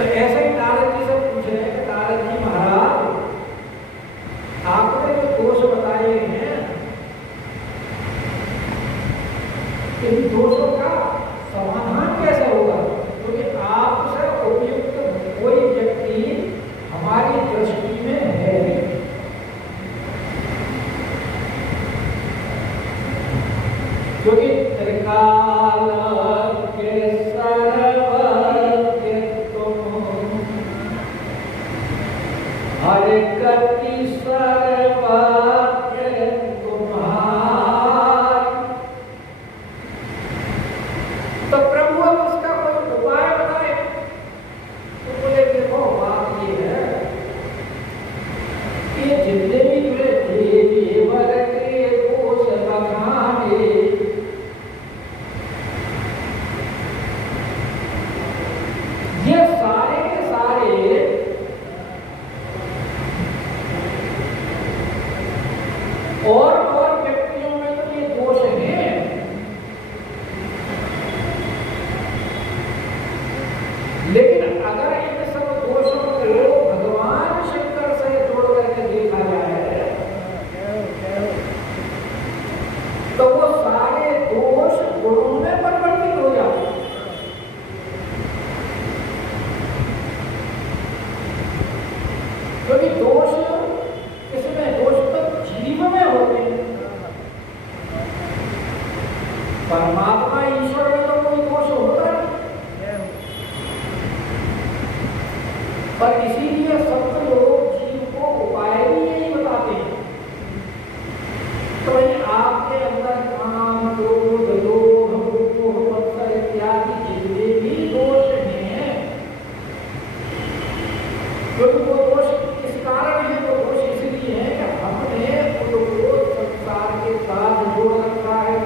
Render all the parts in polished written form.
तो ऐसे ही नारद जी से पूछे कि नारद जी महाराज, आपने जो दोष बताए हैं, इन दोषों का समाधान कैसे होगा? क्योंकि आपसे उपयुक्त कोई व्यक्ति हमारी दृष्टि में है नहीं। क्योंकि त्रिकाल के सर्वज्ञ तुम, हर गति सर्वज्ञ तुम्हारी। तो प्रभु अब उसका कोई उपाय बताए। तो बोले देखो बात ये है कि जितने भी तुझे देवी वर्ग के दोष बखाने, ये सारे के सारे और व्यक्तियों में तो ये दोष हैं, लेकिन अगर इन सब दोषों को भगवान शंकर से जोड़ करके देखा जाए तो वो सारे दोष गुणों में परिवर्तित हो जाते हैं। क्योंकि दोष इसमें दोष तो जीव में होते हैं, परमात्मा ईश्वर में तो कोई दोष होता नहीं। पर इसीलिए सब लोग जीव को उपाय भी यही बताते हैं। तो भाई आपके अंदर काम, क्रोध, लोभ, मोह, मत्सर इत्यादि जितने भी दोष हैं, क्योंकि वो दोष किस कारण है? वो दोष इसलिए है कि हमने उनको संसार के साथ जोड़ रखा है।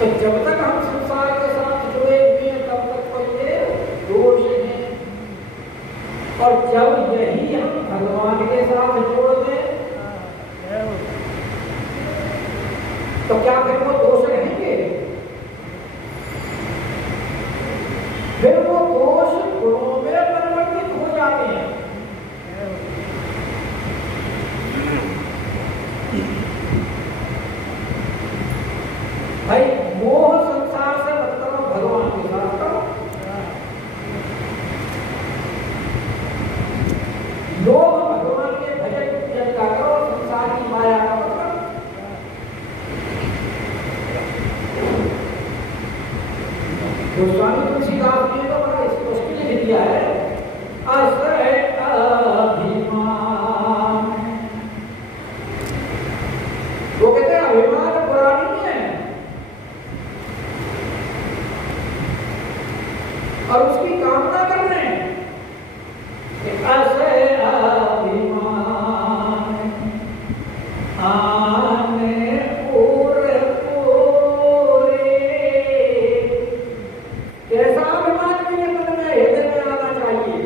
तो जब तक हम संसार के साथ जुड़े हुए हैं तब तक तो ये दोष हैं, और जब यही हम भगवान के साथ जोड़ दें तो क्या फिर वो दोष रहेंगे? फिर वो दोष गुणों में परिवर्तित हो जाते हैं। भाई मोह संसार से मत करो, भगवान के साथ करो। लोभ भगवान के भजन पूजन का करो, संसार की माया का मत करो। गोस्वामी तुलसीदास ने तो बड़ा स्पष्ट लिख दिया है, आश्रय अभिमान। वो कहते हैं अभिमान बुरा नहीं है, और उसकी कामना कर रहे हैं कि आश्रय अभिमान आने और पूरे। कैसा अभिमान मेरे मन में हृदय में आना चाहिए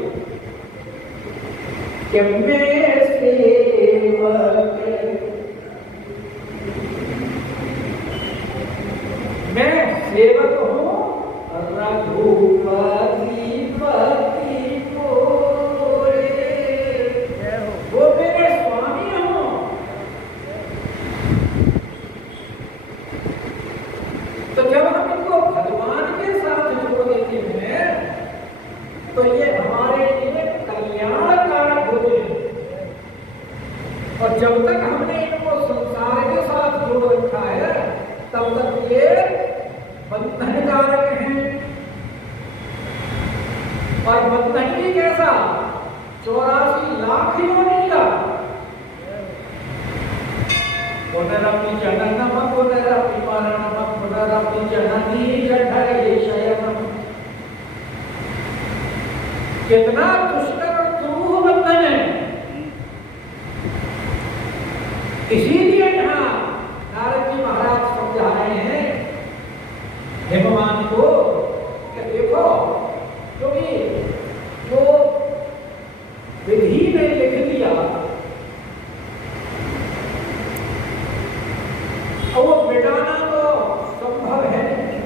कि मैं सेवक, मैं सेवक हूँ रघुपति पति मोरे, वो मेरे स्वामी हो। तो जब हम इनको भगवान के साथ जोड़ देते हैं तो ये हमारे लिए कल्याणकारक होते हैं। और जब तक हमने इनको संसार के साथ जोड़ रखा है तब तक ये बंधनकारक हैं। और बंधन भी कैसा? 84 लाख योनि का। पुनरपि जननम पुनरपि मरणम पुनरपि जननी जठरे शयनम। कितना दुष्कर और दुरूह बंधन है। इसीलिए यहाँ नारद जी महाराज समझा रहे हैं भगवान को कि देखो, क्योंकि जो विधि ने लिख दिया और वो मिटाना तो संभव है नहीं।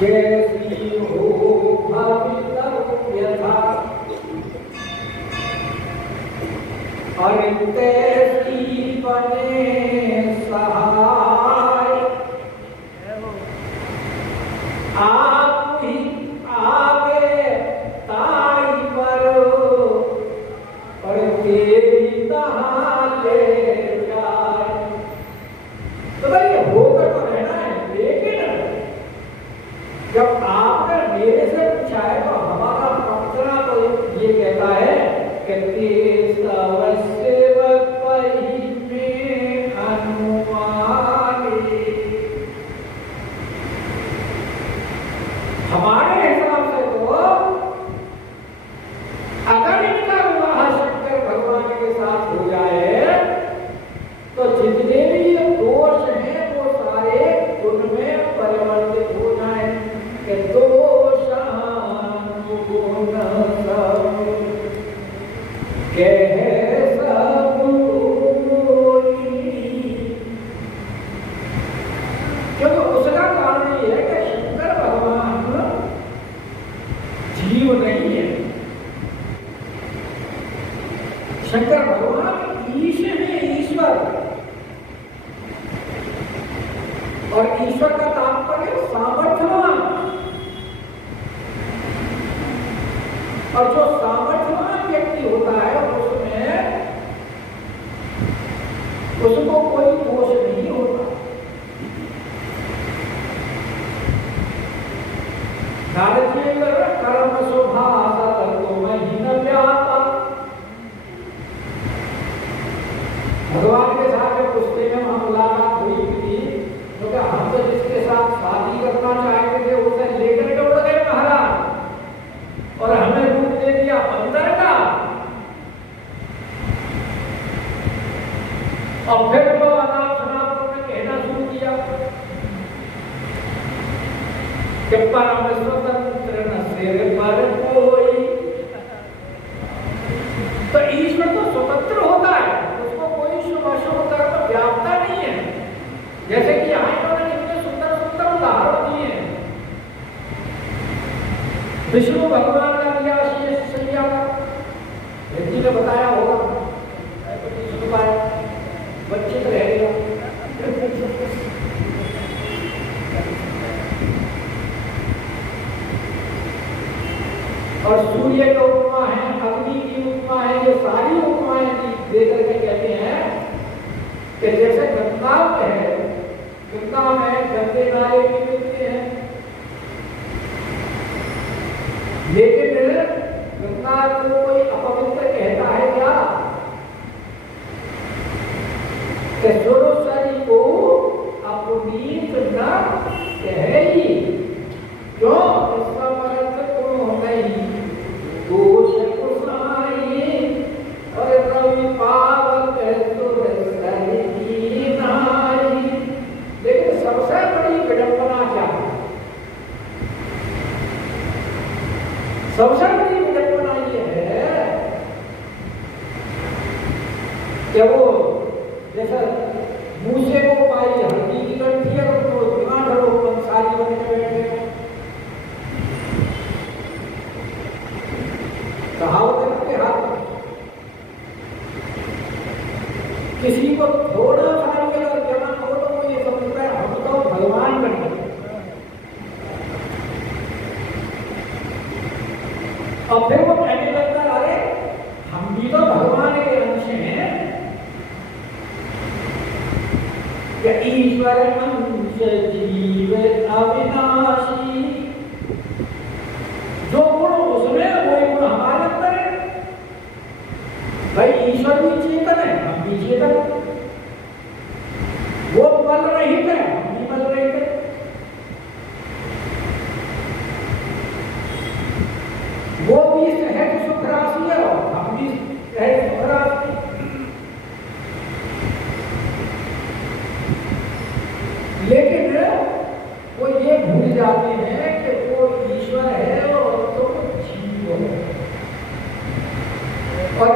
जैसी हो भवितव्यथा और तैसी बने सहाय आप ही आगे ताई पर और तेरी तहाँ ले जाए। तो भाई होकर तो रहना है, लेकिन जब आपने मेरे से पूछा है तो हमारा पंक्तना तो ये कहता है कि सेवक पही में अनुमानी। हमारे हिसाब से तो अगर इनका विवाह शंकर भगवान के साथ हो जाए तो जितने भी ये दोष हैं वो सारे उनमें परिवर्तित हो जाए कि दोषानुगुण सब कह सब कोई। क्योंकि उसका कारण ये है कि शंकर भगवान जीव नहीं है, शंकर भगवान ईश है, ईश्वर। और ईश्वर का तात्पर्य सामर्थ्यवान। और जो सामर्थ्यवान व्यक्ति होता है उसको कोई दोष नहीं होता। कर्म स्वभाव तो महीन व्यापा। भगवान के साथ में पुछते में वहां मुलाकात हुई थी, क्योंकि हम तो जिसके साथ शादी करना चाहते थे उसे लेकर के उड़ गए महाराज और हमें रूप दे दिया बंदर का। और फिर वो अनाथ शनाथों ने कहना शुरू किया कि परम स्वतंत्र न सिर पर कोई। तो ईश्वर तो स्वतंत्र होता है, उसको कोई शुभ अशुभ कर्म व्यापता नहीं है। जैसे कि यहाँ इन्होंने कितने सुंदर सुंदर उदाहरण दिए हैं। विष्णु भगवान का दिया शेष सैया का, जी ने बताया होगा, सुन पाया, बच्चे तो रह गया। और सूर्य का उपमा है, अग्नि की उपमा है, ये सारी उपमाएं दे करके कहते हैं कि जैसे गंगा है, गंगा में गंदे नाले भी मिलते हैं, लेकिन गंगा को कोई अपवित्र कहता है क्या? कि स्वरूपसारी को अपनीत न कहेगी। क्यों? इसका अर्थ क्यों नहीं? दोष कुसाई और रवि पावक सुरसरी नाई। लेकिन सबसे बड़ी विडंबना क्या है? सबसे बड़ी विडंबना ये है कि वो जैसा मूसे को पाई हल्दी की गंठी है तो दिमाग धरो पंसारी बन के बैठे। कहावत है के हाथ किसी को थोड़ा सा भी अगर ज्ञान हो तो वो ये समझता है हम तो भगवान बन गए। और फिर वो कहने लगता है अरे हम भी तो भगवान के अंश हैं, या ईश्वर अंश जीव अविनाशी। जो गुण उसमें वही गुण हमारे अंदर है। भाई ईश्वर भी चेतन है, हम भी चेतन, वो बल रहित है, हम भी बल रहित है। वो भी सहज सुख राशि है और हम भी सहज सुख राशि। लेकिन वो ये भूल जाते हैं कि वो ईश्वर है और तुम जीव हो। और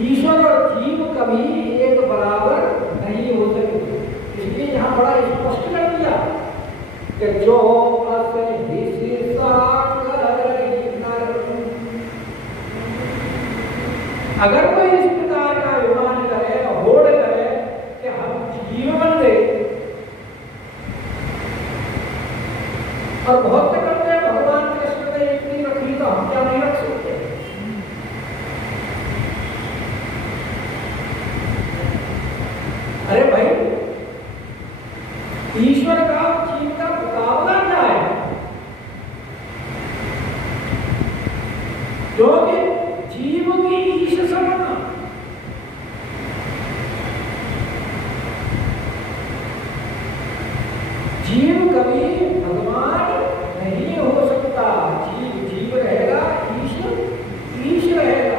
ईश्वर और जीव कभी एक बराबर नहीं हो सकते। इसलिए यहाँ बड़ा स्पष्ट कर दिया कि जो अगर कोई इस प्रकार का अभिमान करे, होड़ करे कि हम जीव बन गए, और बहुत से करते हैं भगवान कृष्ण ने इतनी रखी तो हम क्या नहीं रख सकते। अरे भाई, ईश्वर का जीव का मुकाबला क्या है? क्योंकि जीव की ईश समझना, जीव कभी भगवान नहीं हो सकता। जीव जीव रहेगा, ईश रहेगा।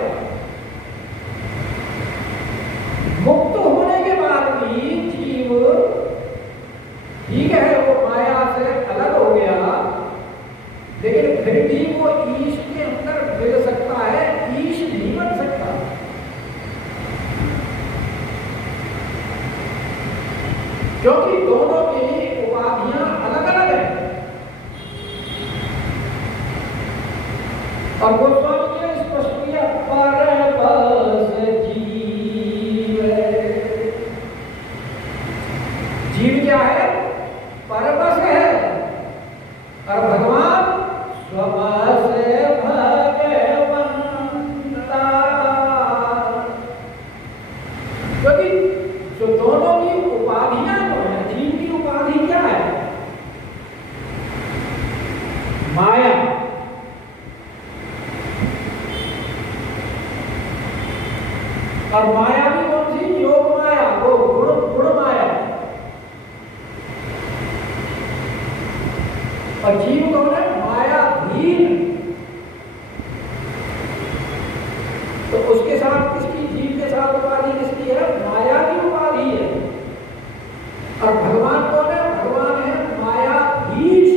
मुक्त होने के बाद भी जीव ठीक है, वो माया से अलग हो गया, लेकिन फिर भी वो ईश के अंदर मिल सकता है, ईश नहीं बन सकता। क्योंकि दोनों की उपाधियां अलग अलग है। और गोस्वामी ने स्पष्ट किया, परबस जीव। जीव क्या है? परबस है। और भगवान स्वबस भगवंता। क्योंकि जो दोनों की उपाधियां जो है, जीव की उपाधि क्या है? माया। और माया भी कौन सी? योग माया, वो गुण माया। और जीव कौन है? मायाधीन। तो उसके साथ किसकी, जीव के साथ उपाधि किसकी है? माया की उपाधि है। और भगवान कौन है? भगवान है मायाधीश।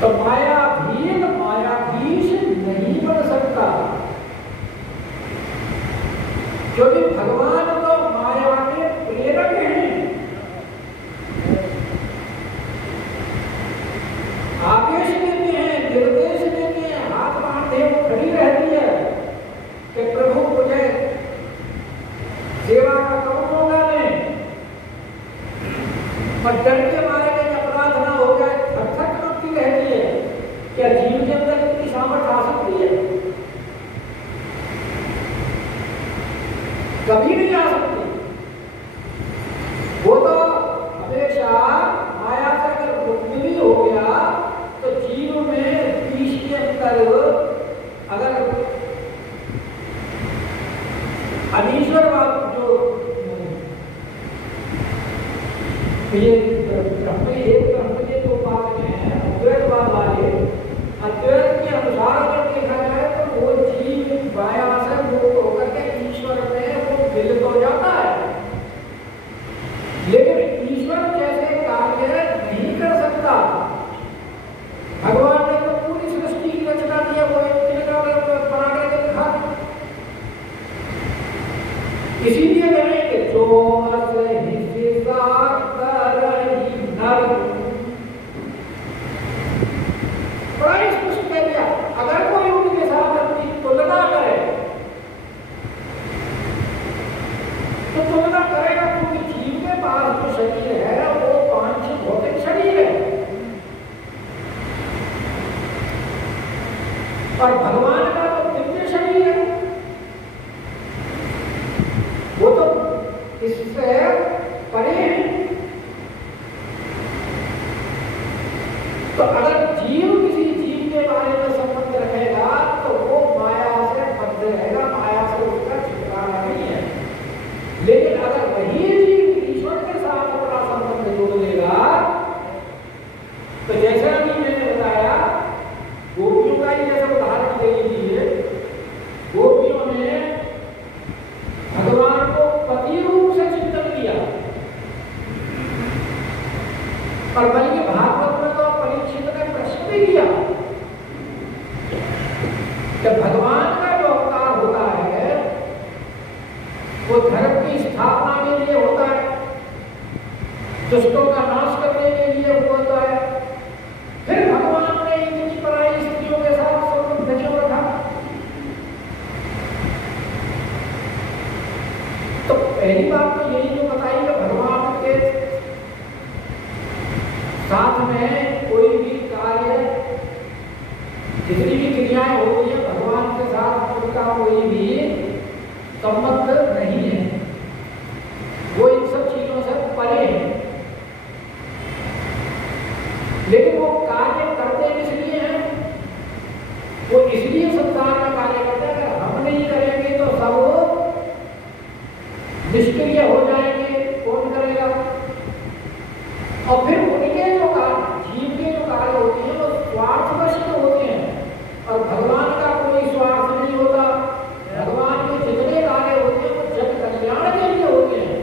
तो मायाधीन मायाधीश नहीं बन सकता, क्योंकि भगवान तो माया के प्रेरक हैं। आदेश देते हैं, निर्देश देते हैं, हाथ बांधे वो खड़ी रहती है कि प्रभु मुझे सेवा का कम होगा नहीं। और डर के मारे में अपराध ना हो जाए, थक करती रहती है। क्या जीव के अंदर इतनी सामर्थ्य आ सकती है? कभी नहीं आ सकती। वो तो हमेशा माया से अगर मुक्त भी हो गया तो जीव में ईश के अंदर अगर अनीश्वरवाद जो ये ब्रह्म के जो बात हैं, अद्वैतवाद वाले, अद्वैत के अनुसार अगर देखा जाए तो वो जीव माया से मुक्त होकर के ईश्वर में वो मिल तो जाता है, लेकिन ईश्वर जैसे कार्य नहीं कर सकता। भगवान ने तो पूरी सृष्टि की रचना की है, वो बना करके दिखा। इसीलिए कहेंगे जो बड़ा स्पष्ट कह दिया। अगर कोई उनके साथ अपनी तुलना करे तो तुलना करेगा, क्योंकि जीव के पास जो शरीर है वो पांच भौतिक शरीर है, और भगवान का तो दिव्य शरीर है। वो तो इससे परे है। तो अगर जीव किसी जीव के बारे में संबंध रखेगा तो वो माया से बंध रहेगा, माया से उसका छुटकारा नहीं है। लेकिन अगर वही जीव ईश्वर के साथ अपना संबंध जोड़ लेगा तो जैसा कि मैंने बताया, गोपियों का ही जैसा उदाहरण दे लीजिए। गोपियों ने भगवान को पति रूप से चिंतन किया, और बल्कि भागवत में तो परीक्षित ने प्रश्न भी किया कि भगवान का जो अवतार होता है वो धर्म की स्थापना के लिए होता है, दुष्टों का नाश करने के लिए होता है। फिर भगवान ने इनकी पराई स्त्रियों के साथ संबंध क्यों रखा? जितनी भी क्रियाएं होती है भगवान के साथ उनका कोई भी संबंध नहीं है, वो इन सब चीजों से परे है। लेकिन वो कार्य करते किस लिए हैं? वो इसलिए संसार में कार्य करते हैं, अगर हम नहीं करेंगे तो सब निष्क्रिय हो जाएंगे, कौन करेगा? और फिर उनके जो कार्य, जीव के जो कार्य होते हैं वो स्वार्थवश होते हैं और भगवान का कोई स्वार्थ नहीं होता। भगवान के जितने कार्य होते हैं वो जन कल्याण के लिए होते हैं।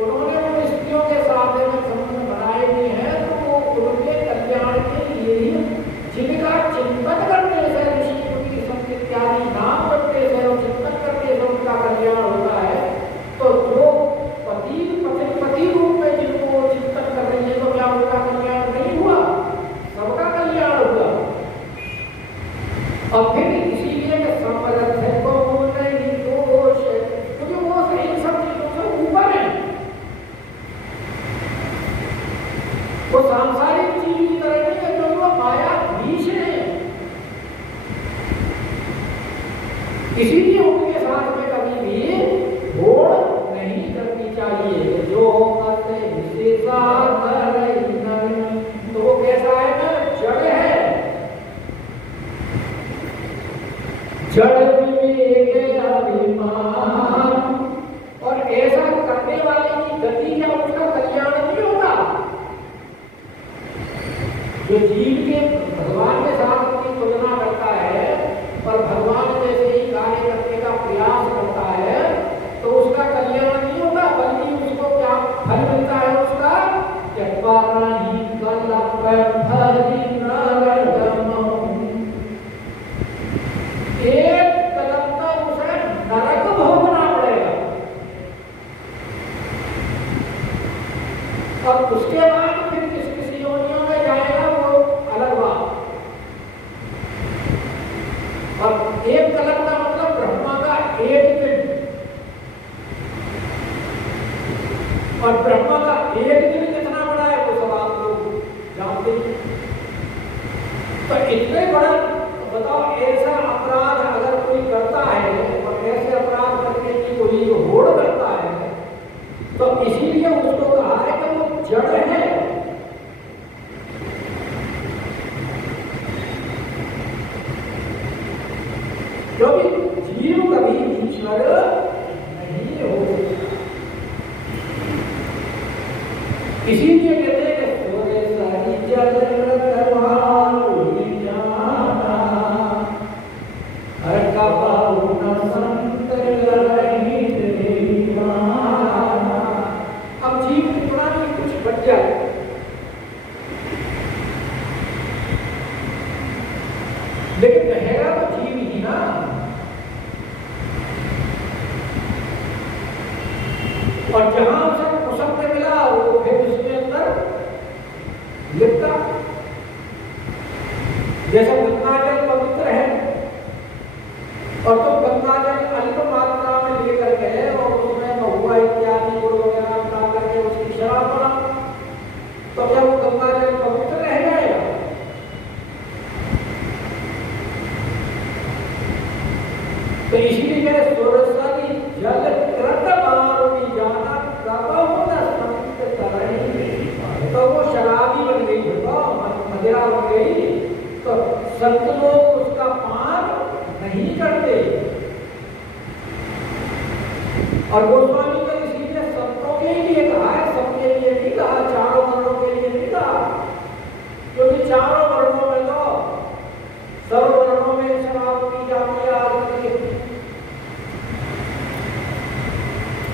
उन्होंने उन स्त्रियों के साथ में संबंध बनाए हुए हैं तो वो उनके कल्याण के लिए ही, जिनका चिंतन करने से ऋषि मुनि संत इत्यादि नाम करते से और चिंतन करने से उनका कल्याण होता है। तो जो पति रूप में जिनको चिंतन कर रही है तो क्या उनका कल्याण नहीं हुआ? सबका कल्याण हुआ। और फिर इसीलिए समर्थ को नहीं दोष, क्योंकि वो इन सब चीजों से ऊपर है। वो सांसारिक चीज की तरह नहीं है, क्योंकि वो माया बीच है। इसीलिए उनके साथ में कभी भी होड़ नहीं करनी चाहिए। जो तो वो कैसा है ना, जड़ है, जड़ विवेक अभिमान। और ऐसा करने वाले की गति क्या उसका कल्याण नहीं होगा? जो जीव के भगवान के साथ अपनी तुलना करता है और भगवान जैसे ही कार्य करने का प्रयास करता है तो उसका कल्याण नहीं होता, बल्कि उसको क्या फल मिलता है? उसका एक कदम तक उसे नरक भोगना पड़ेगा और उसके बाद फिर किस योनियों में जाएगा वो अलग बात। और एक कदम का मतलब ब्रह्मा का एक दिन, और ब्रह्मा का एक दिन कितना बड़ा है वो सब आप लोग जानते हैं। तो इतने बड़ा बताओ, ऐसा अपराध अगर कोई करता है और ऐसे अपराध करने की कोई होड़ करता है तो इसीलिए उसको कहा है कि वो जड़ है। क्योंकि जीव कभी ईश्वर नहीं हो। इसीलिए कहते हैं कि सोरे सारी जल हर का पाहुना संत रहित दीवाना। अब जीव की तुलना में कुछ बच जाए, लेकिन रहेगा तो जीव ही ना। और जहां उसे कुशल में मिला वो फिर उसके अंदर लिपटा। जैसे गंगा जल पवित्र है और तो गंगा जल अल्प मात्रा में लेकर गए और उसमें महुआ इत्यादि गुड़ वगैरह डाल करके उसकी शराब बना, तो क्या वो गंगा जल पवित्र रह जाएगा? तो इसीलिए सरस्वती जल कृत मारुति जाना तो वो शराबी बन गई, मदिरा बन गई, तो संत लोग उसका पान नहीं करते। और गोस्वामी का इसीलिए संतों के लिए कहा है, सबके लिए नहीं कहा, चारों वर्णों के लिए नहीं कहा। क्योंकि चारों वर्णों में तो सर्व वर्णों में शराब पी जाती है,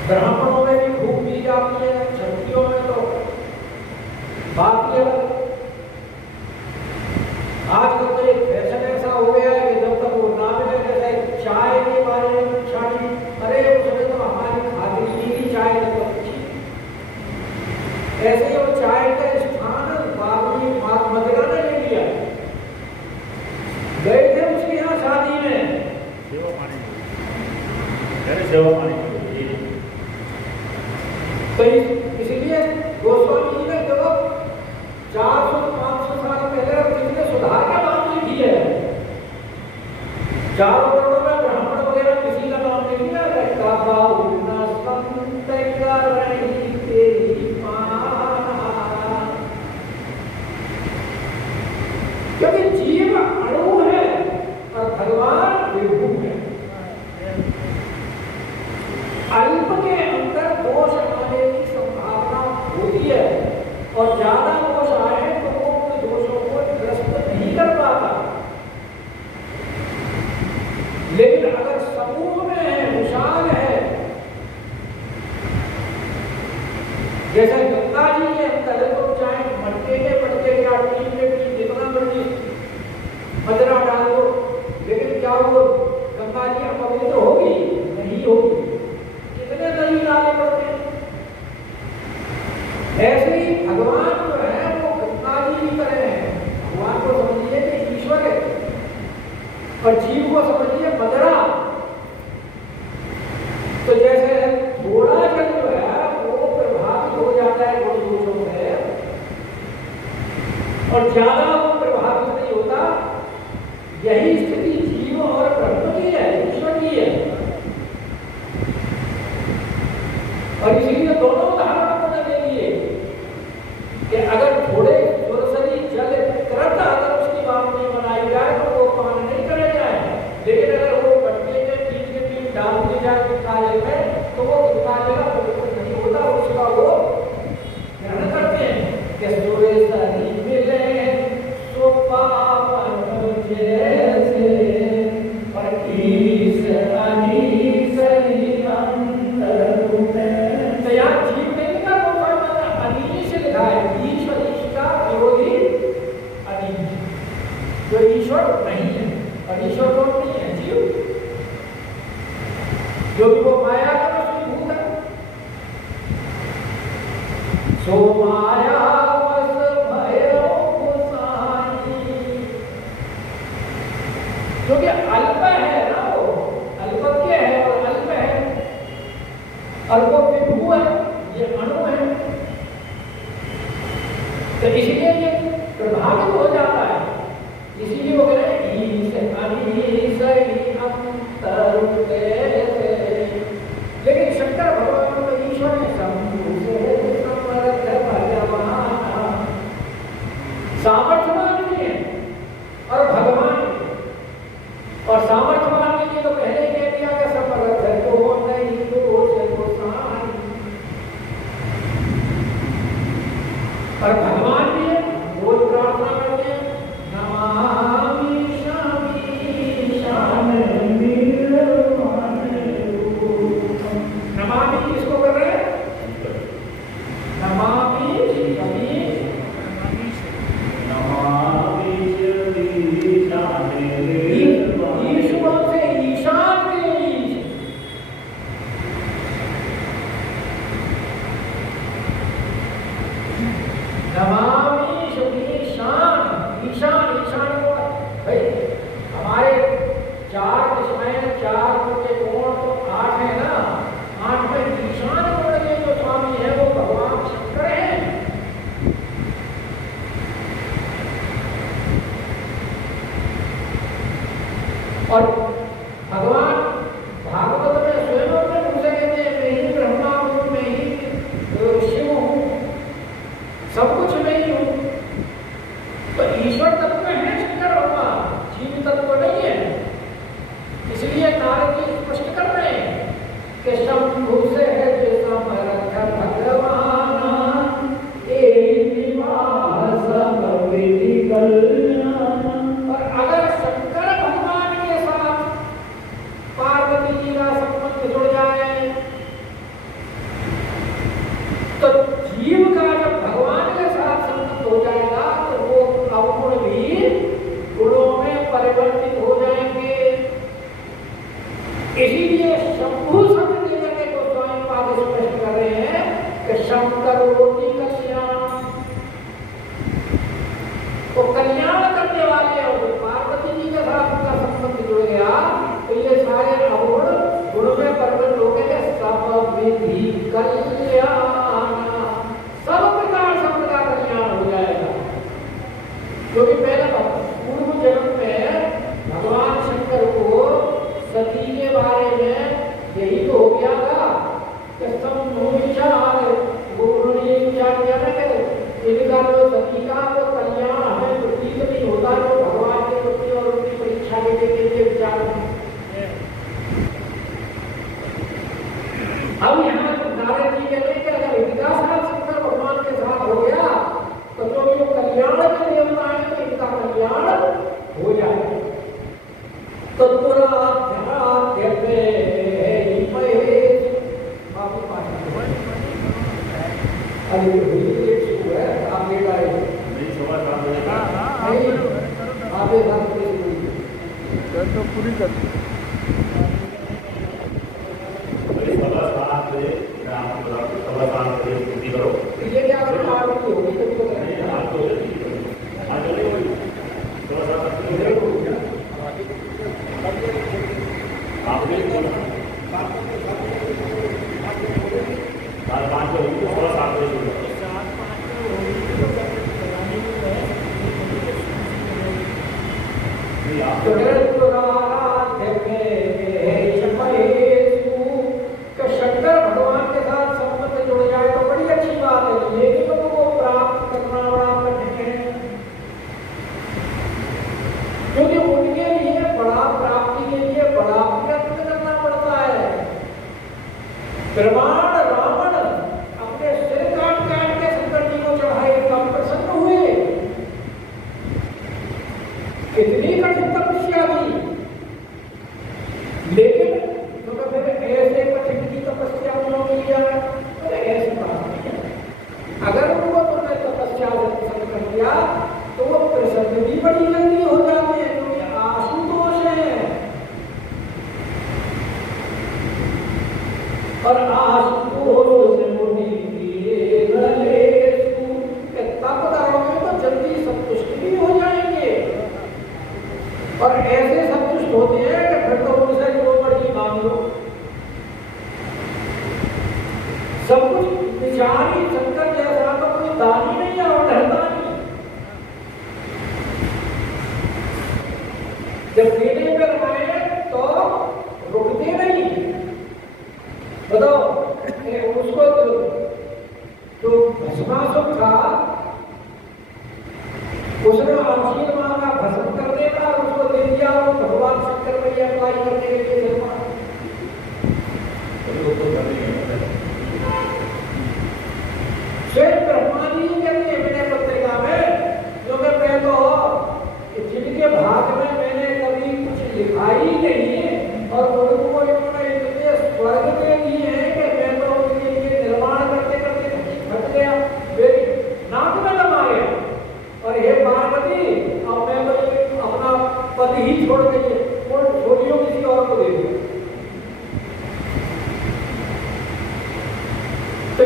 ब्राह्मणों में भी खूब पी जाती है, क्षत्रियों में तो बात ही अलग। आजकल तो एक फैशन ऐसा हो गया है कि जब तक वो ना मिले, जैसे चाय के बारे में छाड़ी, अरे उसमें तो हमारी खादी की चाय अच्छी, ऐसे ही वो चाय का स्थान बाबू मदिरा ने ले लिया। गए थे उसके यहाँ शादी में, सेवा पानी तो इसलिए गोस्वामी जी ने जब 400-500 साल पहले कितने सुधार की बात लिखी है चारों वर्णों में ब्राह्मण वगैरह किसी का नाम नहीं है। संत करही तेरी पाना, क्योंकि जीव अणु है और भगवान विभु है। अल्प के अंदर दोष आने की संभावना होती है और ज्यादा दोष आए तो वो उन दोषों को ग्रस्त नहीं कर पाता। लेकिन अगर समूह में है, विशाल है, जैसे गंगा जी के अंदर तो चाहे मटके के पटके या टीम के टीम जितना मर्जी मदरा डाल दो, लेकिन क्या वो गंगा जी अपवित्र होगी? नहीं होगी। कितने नदी नाले पड़ते हैं। ऐसे ही भगवान जो है वो गंगा जी की तरह है। भगवान को समझिए कि ईश्वर है और जीव को समझिए मदरा। तो जैसे थोड़ा जल जो है वो प्रभावित हो जाता है गुण दोषों से और ज्यादा वो प्रभावित नहीं होता। यही स्थिति जीव और ब्रह्म की है, ईश्वर की है। और इसीलिए दोनों उदाहरण को ले लिए कि अगर थोड़े सुरसरी जल कृत अगर उसकी बात नहीं बनाई जाए तो वो पान नहीं करे जाए। लेकिन अगर वो बट्टे के बीच डाल दी जाए गंगाजल में तो वो गंगाजल पवित्र नहीं होता, उसका वो ग्रहण करते हैं कि सुरसरी मिले तो पावन जैसे और ईश अनीश अंतर में। तो यहाँ जीव नहीं का वो पढ़ना अनीश लिखा है। ईश और ईश का विरोधी अनीश, जो ईश्वर नहीं है। और ईश्वर कौन नहीं है? जीव, जो कि वो माया का वशीभूत है। सो माया क्योंकि अल्प है ना, वो अल्पज्ञ है और अल्प है और वो विभु है, ये अणु है। तो इसलिए ये प्रभावित हो जाता है। इसीलिए वो कह रहे हैं ईश अनीश अंतर में। लेकिन शंकर भगवान को ईश्वर ने शंभु से समर्थ भगवान सामर्थ्यवान भी है और भगवान और सामर्थ्यवान के लिए तो पहले ही कह दिया कि समर्थ है तो नहीं दोष तो सान। और भगवान भी है, रोज प्रार्थना करते हैं नमामि शामी शान निर्वाण रूपम। नमामि किसको कर रहे हैं? नमामि और भगवान भागवत में स्वयं अपने मुंह से कहते हैं मैं ही ब्रह्मा हूँ, मैं ही शिव हूँ, सब कुछ मैं ही हूँ। तो ईश्वर तत्व है शंकर भगवान, जीव तत्व नहीं है। इसलिए नारद जी स्पष्ट कर रहे हैं कि शंभु से है जैसा भगवान और अगर शंकर भगवान के साथ तो पूरी कर शंकर भगवान के साथ संबंध जुड़ जाए तो बड़ी अच्छी बात है, लेकिन वो प्राप्त करना बड़ा कठिन है, क्योंकि उनके लिए बड़ा प्राप्ति के लिए बड़ा प्रयत्न करना पड़ता है। प्रमाण रावण अपने सिर काट काट के शंकर जी को चढ़ाए, कम प्रसन्न हुए, इतनी कठिन तपस्या की, लेकिन ऐसे कठिन की तपस्या उन्होंने किया, ऐसी बात नहीं है। अगर उनको तुमने तपस्या पसंद कर दिया तो वो प्रसन्न भी बड़ी जल्दी हो जाते हैं, क्योंकि आशुतोष है और आशुतोष तप करोगे तो जल्दी संतुष्ट भी हो जाएंगे, और ऐसे संतुष्ट होते हैं कि फिर तो उनसे जो बड़ी मांग लो सब कुछ। विचारी शंकर जैसा तो कोई दानी नहीं है, और दानी जब देने पर आए तो रुकते नहीं। बताओ उसको जो भस्मासुर था उसने आशीर्वाद मांगा भस्म कर देगा, और उसको दे दिया, और भगवान शंकर पर अप्लाई करने के लिए ब्रह्मा जी कहते हैं विनय पत्रिका में, जो मैं तो जिनके भाग में मैंने कभी कुछ लिखा ही नहीं, और उनको इन्होंने इतने स्वर्ग दे दिए हैं कि मैं तो उनके लिए निर्माण करते करते थक गया, मेरी नाक में दमा गया, और हे पार्वती अब मैं तो अपना पद ही छोड़ के छोड़ियों किसी और को दे दिया। तो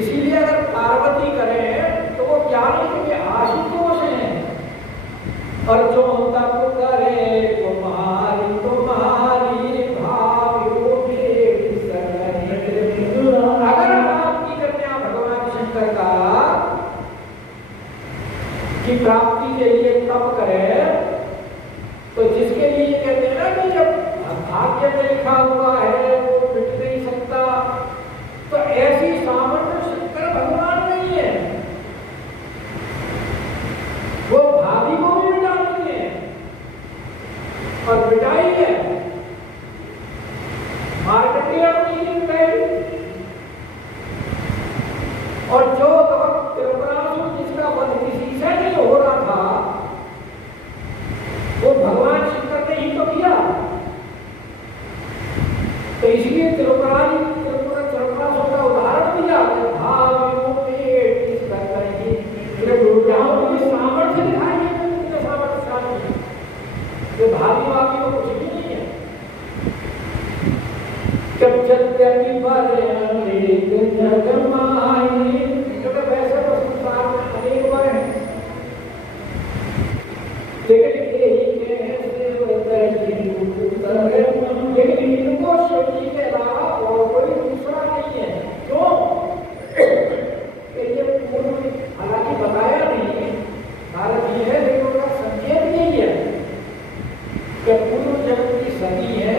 इसीलिए अगर पार्वती करें तो वो क्या नहीं कि आशुतोष हैं, और जो तप करे तुम्हारी अगर आपकी कन्या भगवान शंकर का की प्राप्ति के लिए तप करे, तो जिसके लिए कहते हैं ना कि जब भाग्य में लिखा हुआ है वो मिट नहीं सकता, तो ऐसी सामर्थ्य शंकर भगवान नहीं है, वो भाभी को भी मिटा देंगे और मिटाई है मार्केटिंग अपनी मिटाई। और जो त्रिपुरासुर जिसका वध किसी से नहीं हो रहा था वो भगवान शंकर ने ही तो किया, तो इसलिए त्रिपुरासुर का उदाहरण दिया सामर्थ्य दिखाई है, सामर्थ्य भावी वाकी को कुछ भी नहीं है। वैसे तो संसार में अनेक वर हैं, लेकिन इनको शिव जी के अलावा और कोई दूसरा नहीं है। क्यों? हालांकि बताया नहीं नारद जी है, लेकिन उनका संकेत नहीं है कि पूर्व जगत की सती है,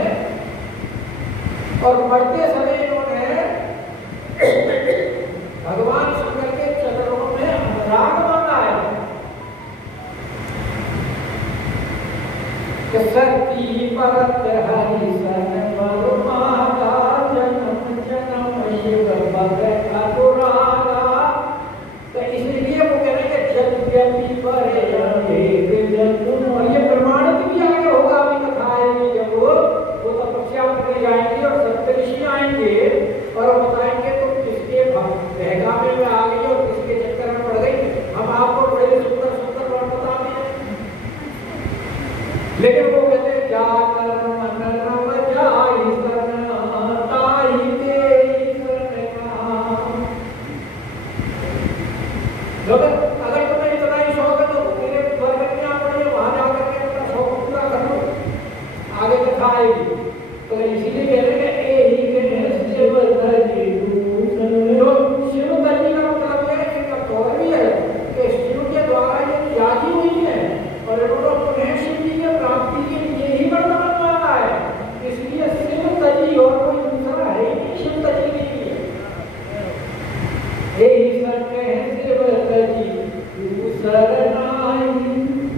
और मरते समय इन्होंने भगवान शंकर के चरणों में अनुराग मांगा है कि सती परत हरि सन माता जन्म जन्म शिव भक्त अनुरागा। तो इसलिए वो कह रहे हैं जग व्यापी परे और ये प्रमाणित भी आगे होगा, अभी कथा है लेकिन वो कहते हैं क्या कर मन रम जाई शरण ताई तेरी शरण काम। अगर तुम्हें इतना ही शौक है तो मेरे वर्ग में आप पढ़िए, वहां जाकर के अपना शौक पूरा कर लो, आगे कथा आएगी। तो इसीलिए कह रहे हैं ए ही के शिव तजी जो शिव तजी का मतलब है कि कठोर भी है कि शिव के द्वारा ये त्यागी हुई है और इन्होंने पुनः शिव जी की प्राप्ति के लिए ही वरदान मांगा है, इसलिए शिव तजी और कोई दूसरा है ही नहीं, शिव तजी नहीं है। यही शरण है शिव तजी शरणाई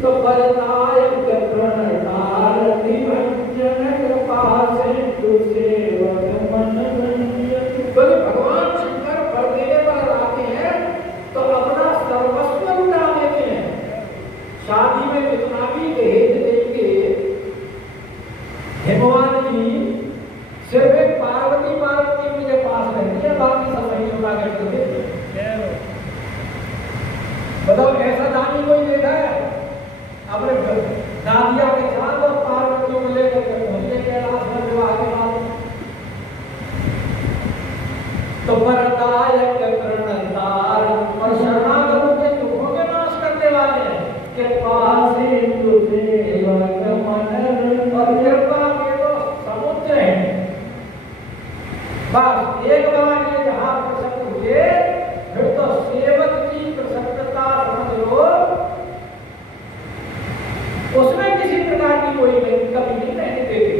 तो फलदायक प्रणतारति भंजन कृपा से तु सेवक मन रंजन। तो भगवान शंकर फल देने पर आते हैं तो अपना सर्वस्व लुटा देते हैं। शादी में जितना भी दहेज देंगे हिमवान जी सिर्फ एक पार्वती मुझे पास रहती है, बाकी सब नहीं लुटा करके देते। बताओ ऐसा दानी कोई देखा है? अपने दादिया के साथ और पार्वती को लेकर के पहुंचे कैलाश में विवाह के बाद। तो वरदायक प्रणतार और शरणागतों के दुखों के नाश करने वाले हैं, कृपा से तुझे सेवक मन और कृपा के तो समुद्र है। बस एक बार ये जहां प्रसन्न हुए फिर तो सेवक की प्रसन्नता समझ लो, उसमें किसी प्रकार की कोई कमी नहीं रहने देती।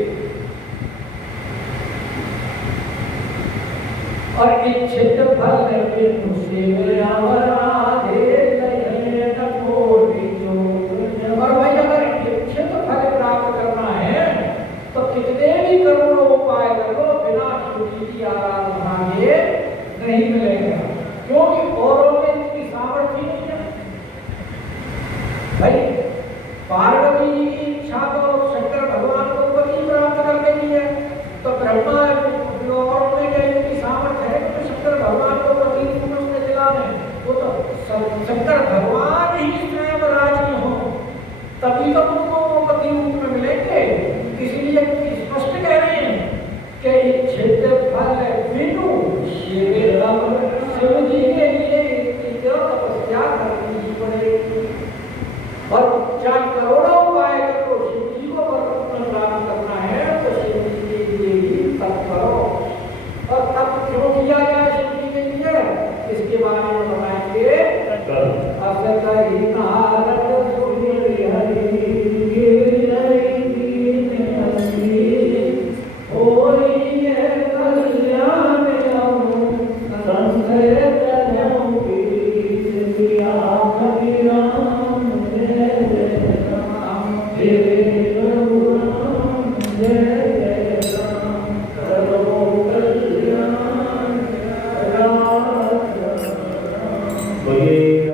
और इच्छित फल बिनु सेवया